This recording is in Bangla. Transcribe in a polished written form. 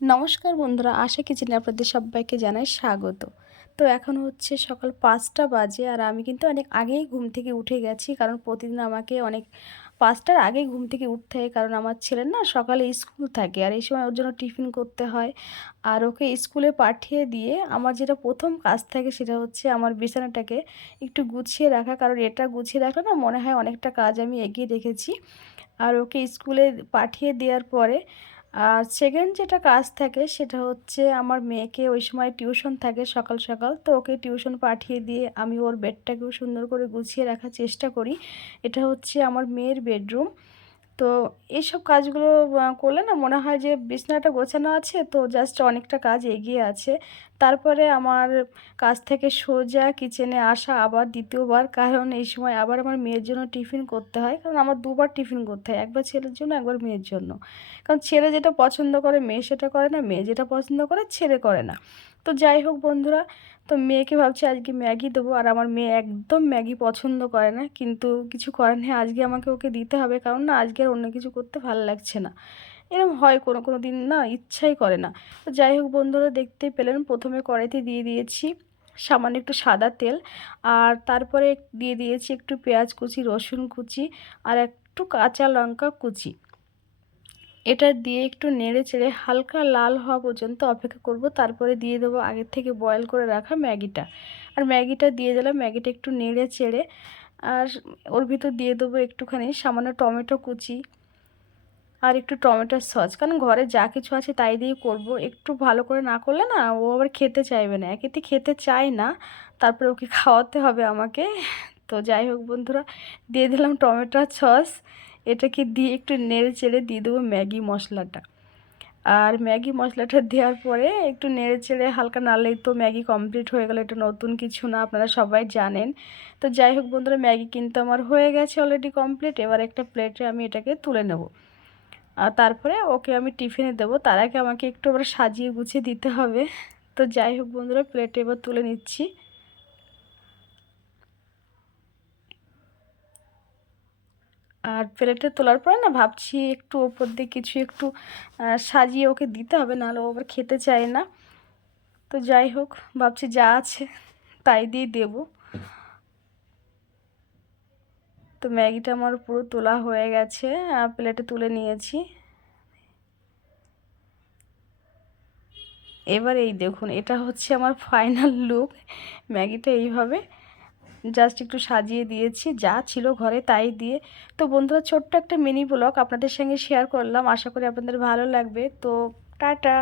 নমস্কার বন্ধুরা, আশা কিচেনে আপনাদের সবাইকে জানাই স্বাগত। তো এখন হচ্ছে সকাল ৫টা বাজে, আর আমি কিন্তু অনেক আগেই ঘুম থেকে উঠে গেছি, কারণ প্রতিদিন আমাকে অনেক ৫টার আগেই ঘুম থেকে উঠতে হয়, কারণ আমার ছেলের না সকালে স্কুল থাকে, আর এই সময় ওর জন্য টিফিন করতে হয়। আর ওকে স্কুলে পাঠিয়ে দিয়ে আমার যেটা প্রথম কাজ থাকে সেটা হচ্ছে আমার বিছানাটাকে একটু গুছিয়ে রাখা, কারণ এটা গুছিয়ে রাখলে না মনে হয় অনেকটা কাজ আমি এগিয়ে রেখেছি। আর ওকে স্কুলে পাঠিয়ে দেওয়ার পরে আর সেকেন্ড যেটা কাজ থাকে সেটা হচ্ছে আমার মেয়েকে ওই সময় টিউশন থাকে সকাল সকাল, তো ওকে টিউশন পাঠিয়ে দিয়ে আমি ওর বেডটাকেও সুন্দর করে গুছিয়ে রাখার চেষ্টা করি। এটা হচ্ছে আমার মেয়ের বেডরুম। তো এইসব কাজগুলো করলে না মনে হয় যে বিছানাটা গোছানো আছে, তো জাস্ট অনেকটা কাজ এগিয়ে আছে। তারপরে আমার কাজ থেকে সোজা কিচেনে আসা আবার দ্বিতীয়বার, কারণ এই সময় আবার আমার মেয়ের জন্য টিফিন করতে হয়, কারণ আমার দুবার টিফিন করতে হয়, একবার ছেলের জন্য একবার মেয়ের জন্য। কারণ ছেলে যেটা পছন্দ করে মেয়ে সেটা করে না, মেয়ে যেটা পছন্দ করে ছেলে করে না। তো যাই হোক বন্ধুরা, তো মেয়েকে ভাবছি আজকে ম্যাগি দেবো, আর আমার মেয়ে একদম ম্যাগি পছন্দ করে না, কিন্তু কিছু করার নেই, আজকে আমাকে ওকে দিতে হবে, কারণ না আজকে আর অন্য কিছু করতে ভালো লাগছে না। এরকম হয় কোনো কোনো দিন, না ইচ্ছাই করে না। তো যাই হোক বন্ধুরা, দেখতেই পেলেন প্রথমে কড়াইতে দিয়ে দিয়েছি সামান্য একটু সাদা তেল, আর তারপরে দিয়ে দিয়েছি একটু পেঁয়াজ কুচি, রসুন কুচি, আর একটু কাঁচা লঙ্কা কুচি। এটা দিয়ে একটু নেড়ে চেড়ে হালকা লাল হওয়া পর্যন্ত অপেক্ষা করব, তারপরে দিয়ে দেবো আগের থেকে বয়েল করে রাখা ম্যাগিটা। আর ম্যাগিটা দিয়ে দিলাম, ম্যাগিটা একটু নেড়ে চেড়ে আর ওর ভিতর দিয়ে দেবো একটুখানি সামান্য টমেটো কুচি আর একটু টমেটোর সস, কারণ ঘরে যা কিছু আছে তাই দিয়ে করব। একটু ভালো করে না করলে না ও আবার খেতে চাইবে না, একেতে খেতে চায় না, তারপরে ওকে খাওয়াতে হবে আমাকে। তো যাই হোক বন্ধুরা, দিয়ে দিলাম টমেটোর সস। এটাকে দিয়ে একটু নেড়ে চেড়ে দিয়ে দেবো ম্যাগি মশলাটা। আর ম্যাগি মশলাটা দেওয়ার পরে একটু নেড়ে চেড়ে হালকা নাড়লেই তো ম্যাগি কমপ্লিট হয়ে গেল, এটা নতুন কিছু না, আপনারা সবাই জানেন। তো যাই হোক বন্ধুরা, ম্যাগি কিন্তু আমার হয়ে গেছে অলরেডি কমপ্লিট। এবার একটা প্লেটে আমি এটাকে তুলে নেব, আর তারপরে ওকে আমি টিফিনে দেবো, তার আগে আমাকে একটু আবার সাজিয়ে গুছিয়ে দিতে হবে। তো যাই হোক বন্ধুরা, প্লেটে এবার তুলে নিচ্ছি। আর প্লেটে তোলার পরে না ভাবছি একটু ওপর দিয়ে কিছু একটু সাজিয়ে ওকে দিতে হবে, নাহলে ও আবার খেতে চায় না। তো যাই হোক, ভাবছি যা আছে তাই দিয়ে দেবো। তো ম্যাগিটা আমার পুরো তোলা হয়ে গেছে, প্লেটে তুলে নিয়েছি। এবার এই দেখুন, এটা হচ্ছে আমার ফাইনাল লুক। ম্যাগিটা এইভাবে জাস্ট একটু সাজিয়ে দিয়েছি, যা ছিল ঘরে তাই দিয়ে। তো বন্ধুরা, ছোট্ট একটা মিনি ব্লগ আপনাদের সঙ্গে শেয়ার করলাম, আশা করি আপনাদের ভালো লাগবে। তো টাটা।